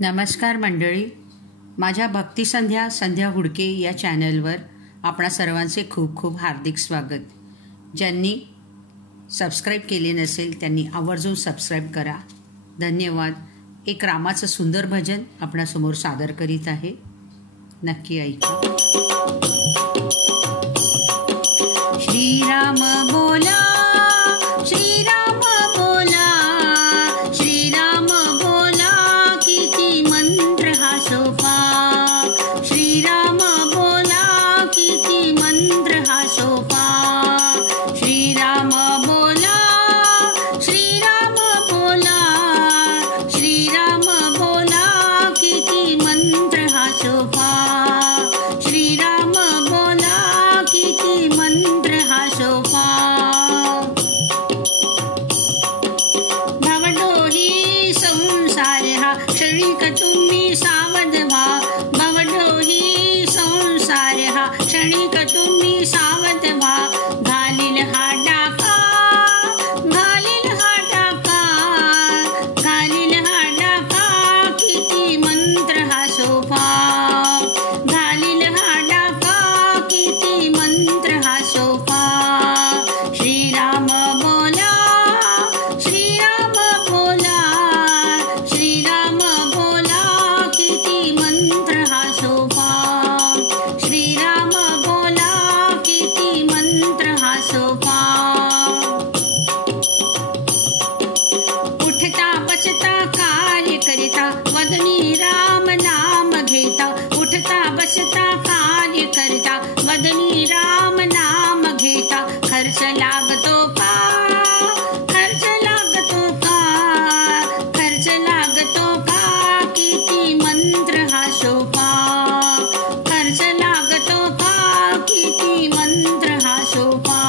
नमस्कार मंडळी, माझ्या भक्तिसंध्या संध्या हुडके या चॅनलवर आपणा सर्वांचे खूप खूप हार्दिक स्वागत. ज्यांनी सबस्क्राईब केले नसेल त्यांनी आवर्जून सबस्क्राईब करा. धन्यवाद. एक रामाचं सुंदर भजन आपणासमोर सादर करीत आहे, नक्की ऐका. श्रीराम बोला, श्रीराम बोला, श्रीराम बोला, किती मंत्र हा सोपा. श्रीराम बोला, किती मंत्र हा सोपा. श्रीराम बोला, श्रीराम बोला, श्रीराम बोला, किती मंत्र हा सोपा. श्रीराम बोला, किती मंत्र हा सोपा. भवडोही संसार हा क्षणिक तुम्ही सावध व्हा. भवडोही संसार हा क्षणिक तुम्ही सावध व्हा. घालील हा डाका, घालील हा डाका, घालील हा डाका, किती मंत्र हा सोपा. घालील हा डाका, किती मंत्र हा सोपा. श्रीराम बोला, श्रीराम बोला, श्रीराम बोला, किती मंत्र हा सोपा. श्रीराम बोला, किती मंत्र हा सोपा. उठता बसता कार्य करिता वदनी राम नाम घेता. उठता बसता कार्य करता वदनी राम नाम घेता. खर्च लागतो का, खर्च लागतो का, खर्च लागतो का, किती मंत्र हा सोपा. खर्च लागतो का, किती मंत्र हा सोपा.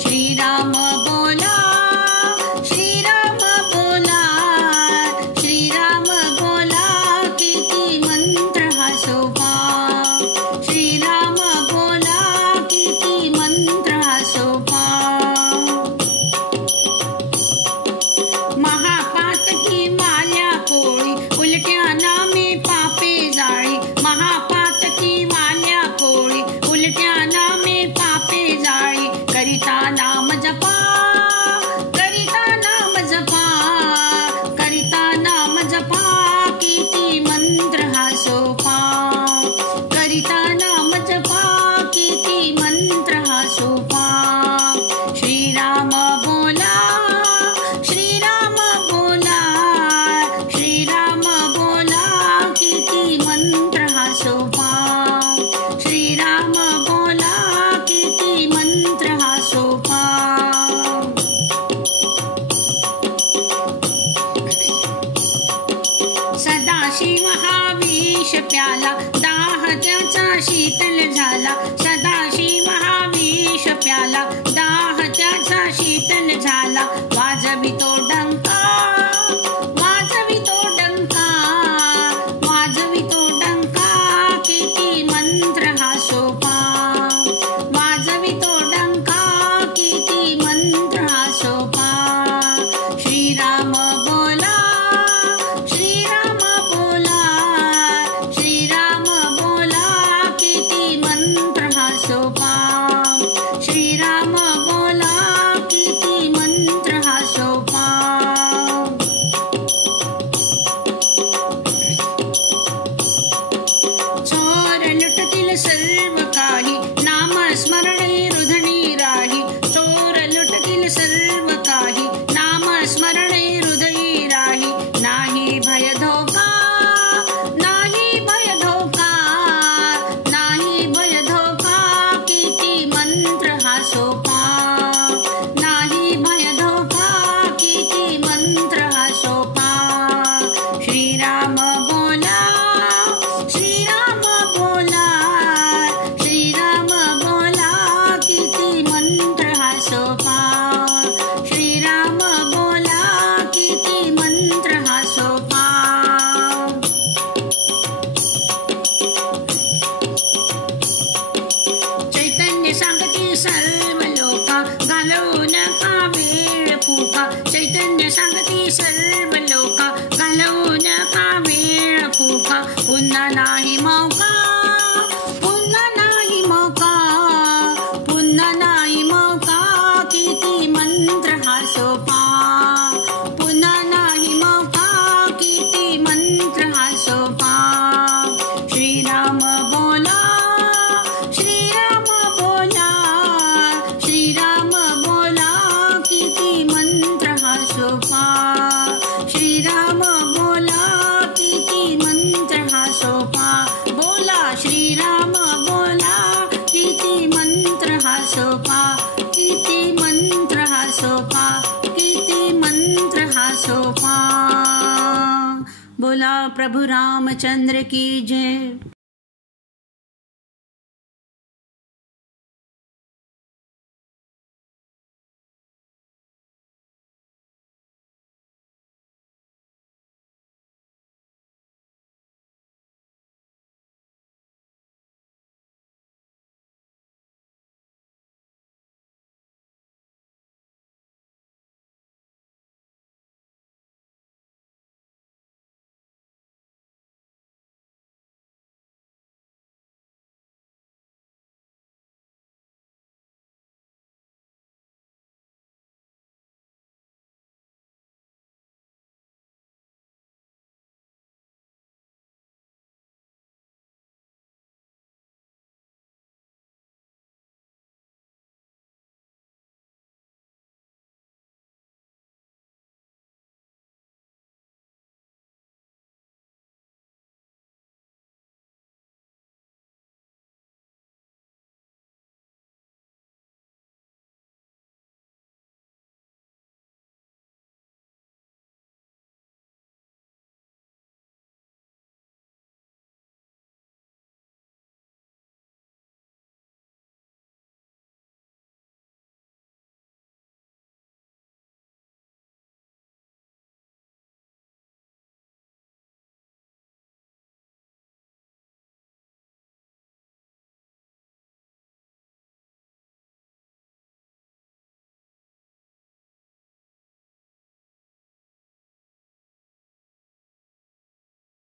श्रीराम बोला, श्रीराम बोला, श्रीराम बोला, किती मंत्र हा सोपा. श्रीराम बोला, किती मंत्र हा सोपा. महापातकी वाल्या कोळी उलट्या नामे पापे जाळी. महापातकी वाल्या कोळी उलट्या नामे पापे जाळी. करिता नाम जपा, करिता नाम जपा, करिता नाम जपा, किती मंत्र हा सोपा. करिता नाम जपा, किती मंत्र हा सोपा. श्रीराम बोला, श्रीराम बोला, श्रीराम बोला, किती मंत्र हा सोपा. श्रीराम बोला, किती मंत्र हा सोपा. सदाशिव हा विष प्याला, दाह त्याचा शीतल झाला. सदाशिव हा विष प्याला, दाह त्याचा शीतल झाला. वाजवितो डंका, वाजवितो डंका, वाजवितो डंका, किती मंत्र हा सोपा. वाजवितो डंका, किती मंत्र हा सोपा. श्रीराम बोला, श्रीराम बोला, श्रीराम बोला, किती मंत्र पुन्हा नाही मौका, पुन्हा नाही मौका, पुन्हा नाही मौका, किती मंत्र हा सोपा, पुन्हा नाही मौका, किती मंत्र हा सोपा. श्रीराम बोला, श्रीराम बोला, श्रीराम बोला, किती मंत्र हा सोपा, श्रीराम बोला, किती मंत्र हा सोपा. बोला श्रीराम बोला, किती मंत्र हा सोपा, किती मंत्र हा सोपा, किती मंत्र हा सोपा. बोला प्रभु रामचंद्र की जय.